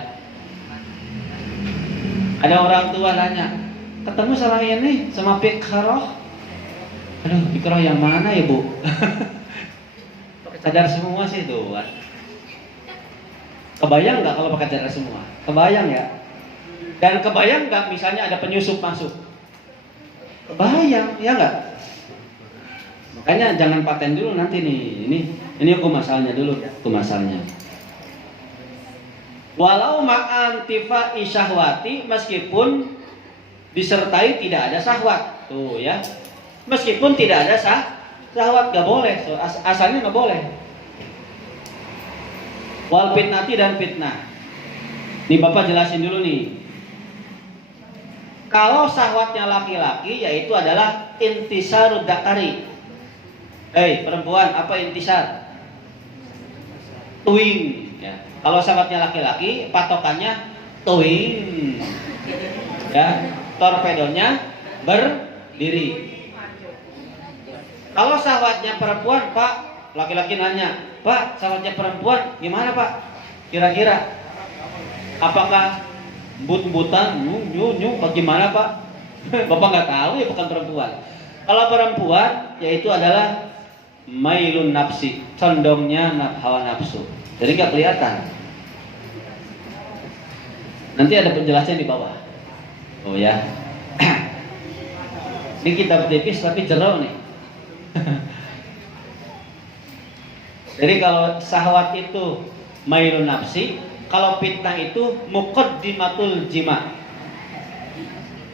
Ada orang tua nanya, ketemu sama ini, sama Fikroh. Aduh, Fikroh yang mana ya Bu? Cadar semua sih tuh. Kebayang nggak kalau pakai cadar semua? Kebayang ya? Dan kebayang nggak misalnya ada penyusup masuk? Kebayang, ya nggak? Makanya jangan paten dulu nanti nih. Ini hukum asalnya dulu, hukum asalnya. Walau ma'antifa isyahwati, meskipun disertai tidak ada syahwat. Tuh ya. Meskipun tidak ada syahwat gak boleh, asalnya gak boleh. Wal fitnati dan fitnah. Nih Bapak jelasin dulu nih. Kalau syahwatnya laki-laki yaitu adalah intisarud dzakari. Perempuan, apa intisar? Twin ya. Kalau syahwatnya laki-laki patokannya twin. Ya, torpedonya berdiri. Kalau syahwatnya perempuan, Pak, laki-laki nanya, Pak, syahwatnya perempuan gimana Pak? Kira-kira apakah but-butan, nyu, bagaimana Pak? Bapak nggak tahu ya, bukan perempuan. Kalau perempuan, yaitu adalah mailun nafsi, condongnya hawa nafsu. Jadi nggak kelihatan. Nanti ada penjelasan di bawah. Oh ya, ini kitab tipis tapi jero nih. Jadi kalau syahwat itu mailun nafsi, kalau fitnah itu muqaddimatul jima.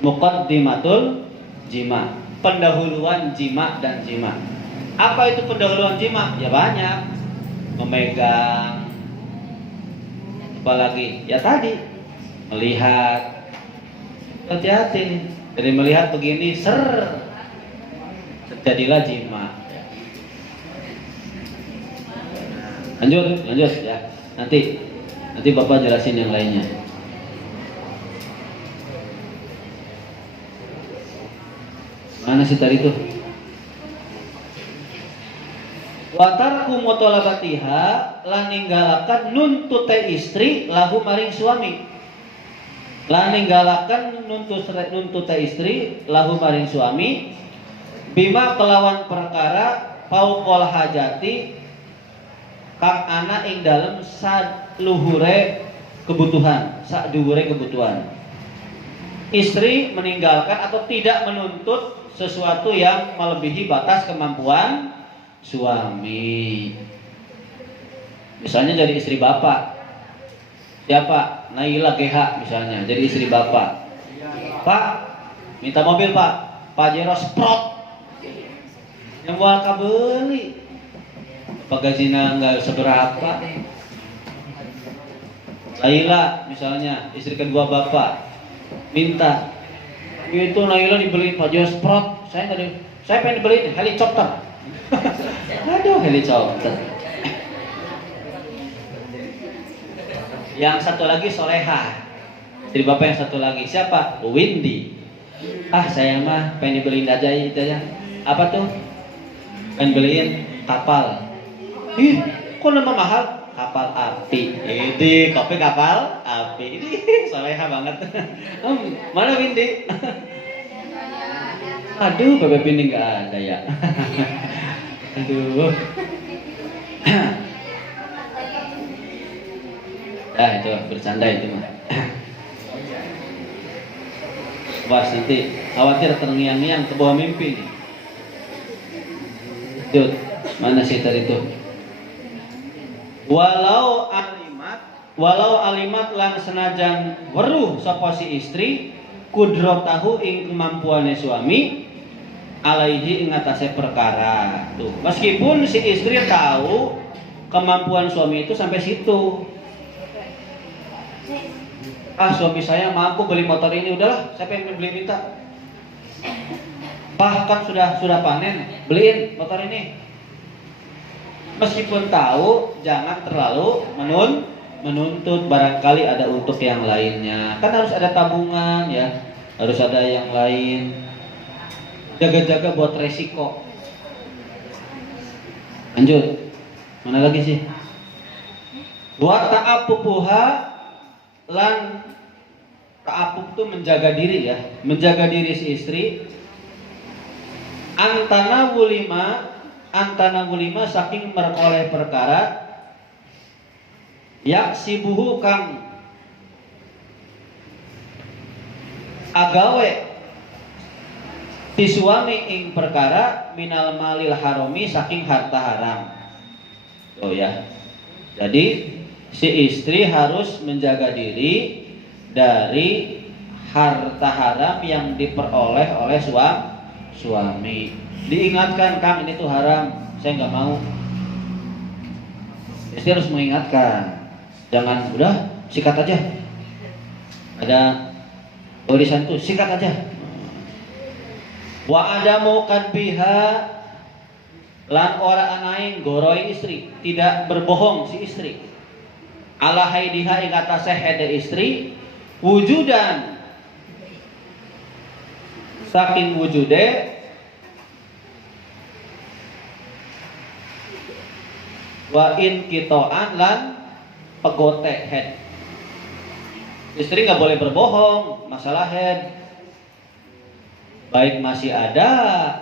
Muqaddimatul jima, pendahuluan jima dan jima. Apa itu pendahuluan jima? Ya banyak. Memegang, apalagi ya tadi melihat. Hati-hati, dari melihat begini terjadilah jima. Lanjut ya. Nanti Bapak jelasin yang lainnya. Mana sih tadi itu? Watarku mutolabatiha, lan ninggalakan nuntute istri lahu maring suami. Lan ninggalakan nuntute istri lahu maring suami bima kelawan perkara pauqol hajati kang ana ing dalem saluhure kebutuhan, saduhure kebutuhan. Istri meninggalkan atau tidak menuntut sesuatu yang melebihi batas kemampuan suami. Misalnya jadi istri bapak. Siapa? Naila GH misalnya, jadi istri bapak. Pak, minta mobil Pak. Pajero Sprott. Yang buat kabeli. Bagasinya nggak seberapa. Naila misalnya, istri kedua bapak. Minta. Itu Naila dibeli Pajero Sprott. Saya pengen dibeli helikopter. Aduh, helikopter. Yang satu lagi soleha. Jadi bapak yang satu lagi siapa? Windy. Saya mah pengen dibeliin aja itu ya. Apa tuh? Pengen beliin kapal. Ih, kok nama mahal? Kapal api. Ini kopi kapal api. Ini soleha banget. Mana Windy? Aduh, bebek ini nggak ada ya. Aduh. Itu bercanda itu mah. Bos nanti khawatir terngiang-ngiang ke bawah mimpi nih. Jod, mana sih tadi itu? Walau alimat lang senajan weruh sapa si istri kudrotahu ing kemampuane suami alaihi ing atase perkara. Tuh, meskipun si istri tahu kemampuan suami itu sampai situ. Suami saya mampu beli motor ini, udahlah, siapa yang beli minta. Bahkan sudah panen, beliin motor ini. Meskipun tahu, jangan terlalu menuntut, barangkali ada untuk yang lainnya. Kan harus ada tabungan ya, harus ada yang lain. Jaga-jaga buat resiko. Lanjut, mana lagi sih? Buat ta'apupuha lan ta'apuk itu menjaga diri ya, menjaga diri si istri. Antana wulima saking merkoleh perkara yaksibuhu kang agawe si suami ing perkara minal malil harami saking harta haram. Oh ya, jadi si istri harus menjaga diri dari harta haram yang diperoleh oleh suami. Diingatkan, Kang, ini tuh haram, saya nggak mau. Istri harus mengingatkan, jangan udah sikat aja. Ada tulisan tuh sikat aja. Wa adamu kadbiha lan ora anaing goroi istri, tidak berbohong si istri. Ala haidiha ing atase hede istri wujudan saking wujude wa in kitoan lan pegote head. Istri nggak boleh berbohong masalah head, baik masih ada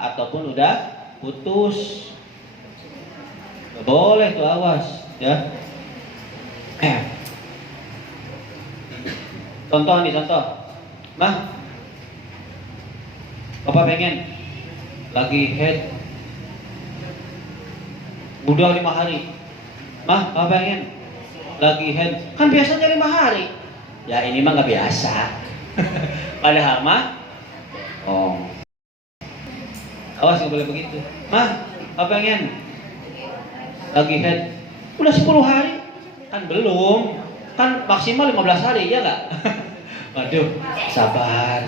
ataupun udah putus. Nggak boleh tuh, awas ya. Contoh, Mah, Bapak pengen lagi head udah 5 hari. Mah, Bapak pengen lagi head, kan biasanya 5 hari. Ya ini mah nggak biasa. Padahal mah, awas nggak boleh begitu. Mah, Bapak pengen lagi head udah 10 hari. Kan belum, kan maksimal 15 hari, ya nggak? Waduh, sabar.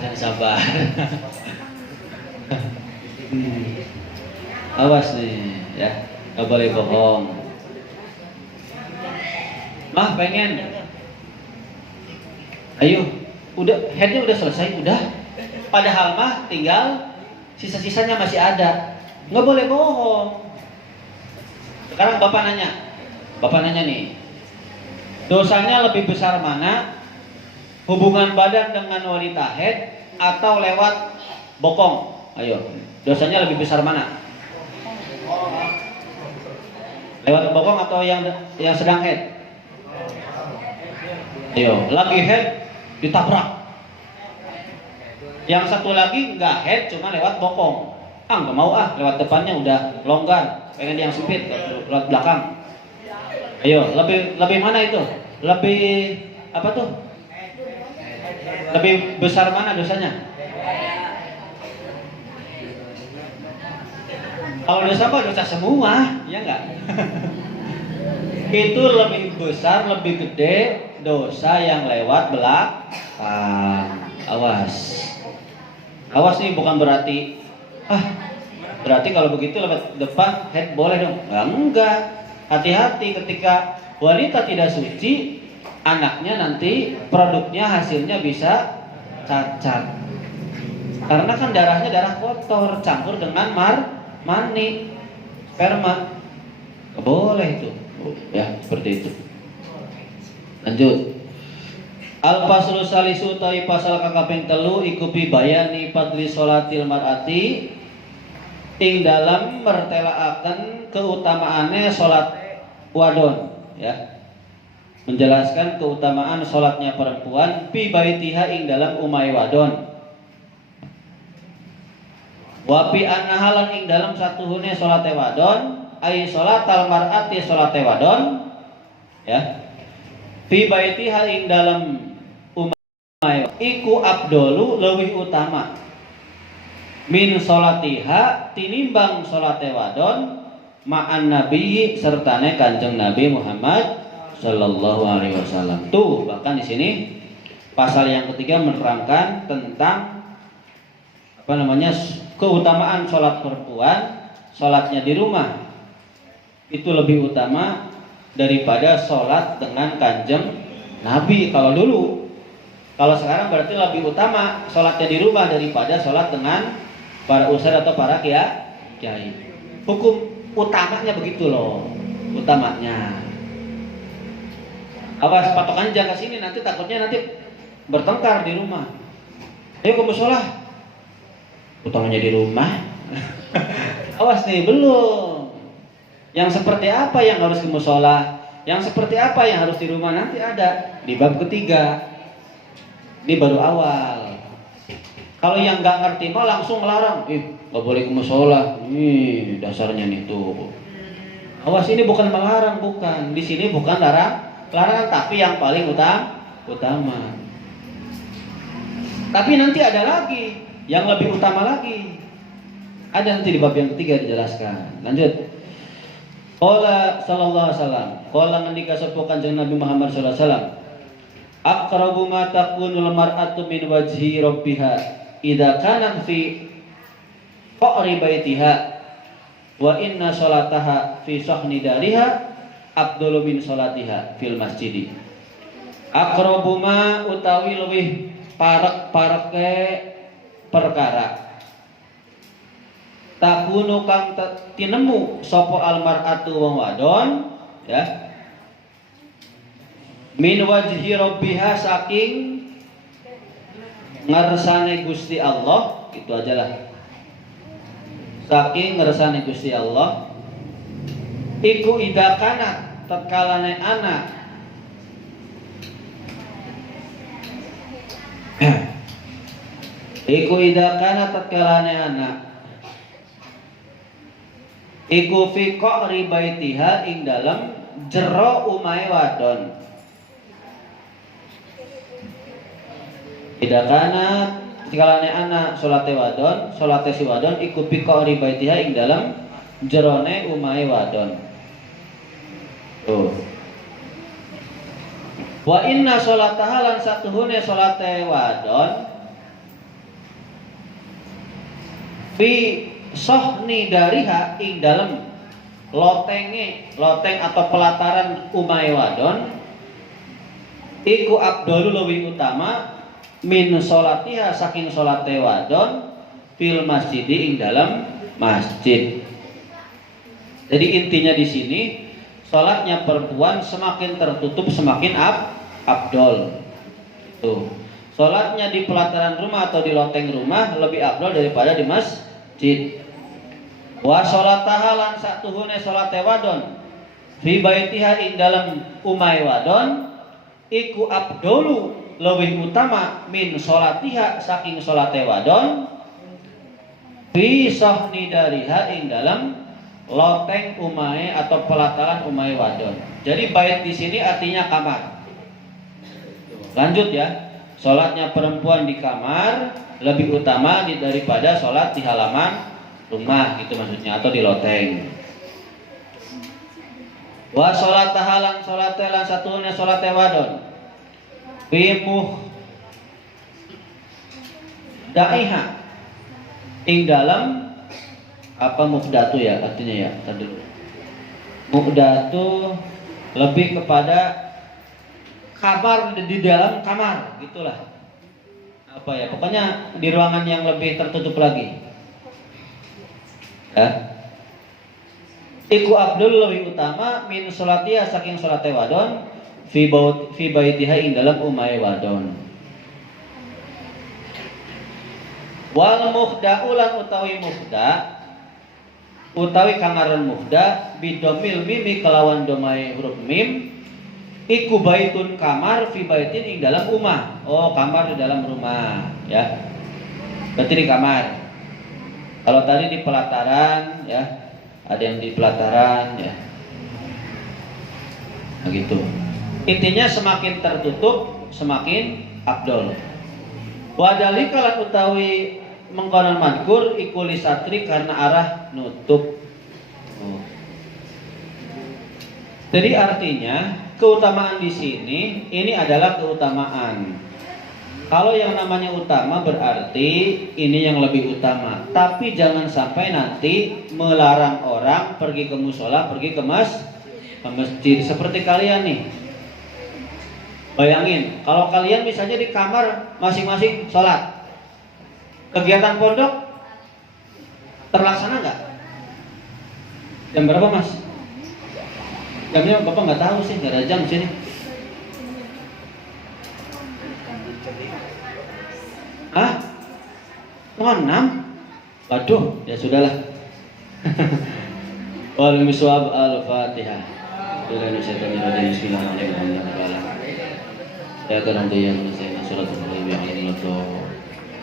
Awas nih ya, nggak boleh bohong. Mah pengen, ayo, headnya udah selesai, udah. Padahal mah tinggal sisa-sisanya masih ada, nggak boleh bohong. Sekarang bapak nanya nih, dosanya lebih besar mana? Hubungan badan dengan wanita head atau lewat bokong? Ayo, dosanya lebih besar mana? Lewat bokong atau yang sedang head? Ayo, lagi head ditabrak. Yang satu lagi nggak head, cuma lewat bokong. Nggak mau lewat depannya udah longgar, pengen yang sempit lewat belakang. Ayo, lebih mana itu? Lebih apa tuh? Lebih besar mana dosanya? Kalau dosa apa? Dosa semua, ya enggak? Itu lebih besar, lebih gede dosa yang lewat belakang. Awas nih, bukan berarti Berarti kalau begitu lewat depan head boleh dong? Enggak. Hati-hati ketika wanita tidak suci, anaknya nanti produknya hasilnya bisa cacat. Karena kan darahnya darah kotor campur dengan mani, sperma. Boleh itu. Ya, seperti itu. Lanjut. Al-faslu salisu ta'i pasal kakaping telu ikupi bayani fadli sholatil mar'ati ing dalam mertelaaken keutamaannya sholat wadon, ya, menjelaskan keutamaan sholatnya perempuan fi baitiha ing dalam umai wadon, wa fi annahalan ing dalam satuhune sholate wadon ai sholatal mar'ati sholate wadon, ya, fi baitiha ing dalam umai iku abdolu leuwih utama min sholatiha tinimbang sholate wadon ma'an nabi sertane Kanjeng Nabi Muhammad sallallahu alaihi wasallam. Tuh, bahkan di sini pasal yang ketiga menerangkan tentang keutamaan sholat perempuan, sholatnya di rumah itu lebih utama daripada sholat dengan Kanjeng Nabi kalau dulu. Kalau sekarang berarti lebih utama sholatnya di rumah daripada sholat dengan para ustadz atau para kiai. Hukum utamanya begitu loh, utamanya. Awas patokannya jangan ke sini, nanti takutnya nanti bertengkar di rumah. Ayo ke musola, utamanya di rumah. Awas nih, belum. Yang seperti apa yang harus ke musola, yang seperti apa yang harus di rumah nanti ada di bab ketiga. Ini baru awal. Kalau yang nggak ngerti mah langsung melarang, nggak boleh ke musola. Dasarnya nih tuh. Awas, ini bukan melarang, bukan. Di sini bukan larangan, tapi yang paling utama. Tapi nanti ada lagi yang lebih utama lagi. Ada nanti di bab yang ketiga dijelaskan. Lanjut. Qala sallallahu alaihi wasallam. Qala ngendika sapa Kanjeng Nabi Muhammad sallallahu alaihi wasallam. Aqrabu ma takunul mar'atu min wajhi rabbiha idza kanat fi qa'ri baitiha wa inna sholataha fi sahni dariha afdalu min sholatiha fil masjidi. Aqrabu ma utawi luwih parek-pareke perkara takunu kang tinemu sapa almar'atu wong wadon, ya, min wajhi rabbiha saking ngarsane Gusti Allah, itu aja lah. Saking ngarsane Gusti Allah iku idakana tatkalane anak iku idakana tatkalane anak iku fi qa'ri baitiha ing dalam jero umahe wadon. Tidak kana tikalane anak salate wadon, salate si wadon iku fi qa'ri baitiha ing dalam jerone umahe wadon. Tuh. Wa inna sholataha lan satuhune salate wadon fi sohni dariha ing dalam loteng atau pelataran umahe wadon iku abdul luwih utama min sholatiha saking sholate wadon fil masjidi ing dalam masjid. Jadi intinya di sini sholatnya perempuan semakin tertutup semakin abdol. Tuh. Sholatnya di pelataran rumah atau di loteng rumah lebih abdol daripada di masjid. Wa sholataha lan satuhune sholate wadon fi baitiha ing dalam umai wadon iku abdolu lebih utama min sholatiha saking sholate wadon fi sahni dariha ing dalam loteng umai atau pelataran umai wadon. Jadi bait di sini artinya kamar. Lanjut ya. Sholatnya perempuan di kamar lebih utama daripada sholat di halaman rumah, gitu maksudnya, atau di loteng. Wa sholat tahalan sholat lan satunya sholat wadon bimuh daiha ing dalam Apa muhdatu ya artinya ya? Tadi dulu. Muhdatu lebih kepada kamar di dalam kamar, gitulah. Apa ya? Pokoknya di ruangan yang lebih tertutup lagi. Ya. Iku abdul lebih utama min sholatia saking sholate wadon fi baitiha ing dalam umai wadon. Wal muhda ulan utawi muhda utawi kamaran muhda bidomil mimi kelawan domai huruf mim iku baitun kamar fi baitin ing dalam rumah. Oh, kamar di dalam rumah ya. Berarti di kamar. Kalau tadi di pelataran ya, ada yang di pelataran ya. Begitu. Intinya semakin tertutup semakin abdol. Wadali kalan utawi mengkonon madkur ikuli satri karena arah nutup. Oh. Jadi artinya keutamaan di sini ini adalah keutamaan. Kalau yang namanya utama berarti ini yang lebih utama. Tapi jangan sampai nanti melarang orang pergi ke musola, pergi ke masjid. Seperti kalian nih. Bayangin, kalau kalian misalnya di kamar masing-masing sholat, kegiatan pondok terlaksana nggak? Jam berapa mas? Jamnya bapak nggak tahu sih, nggak ada jam sini. Hah? Setengah 6? Waduh, ya sudahlah. Wal miswab al-Fatihah. Bismillahirrahmanirrahim. Ya kadang dia yang surat al-Fatihah.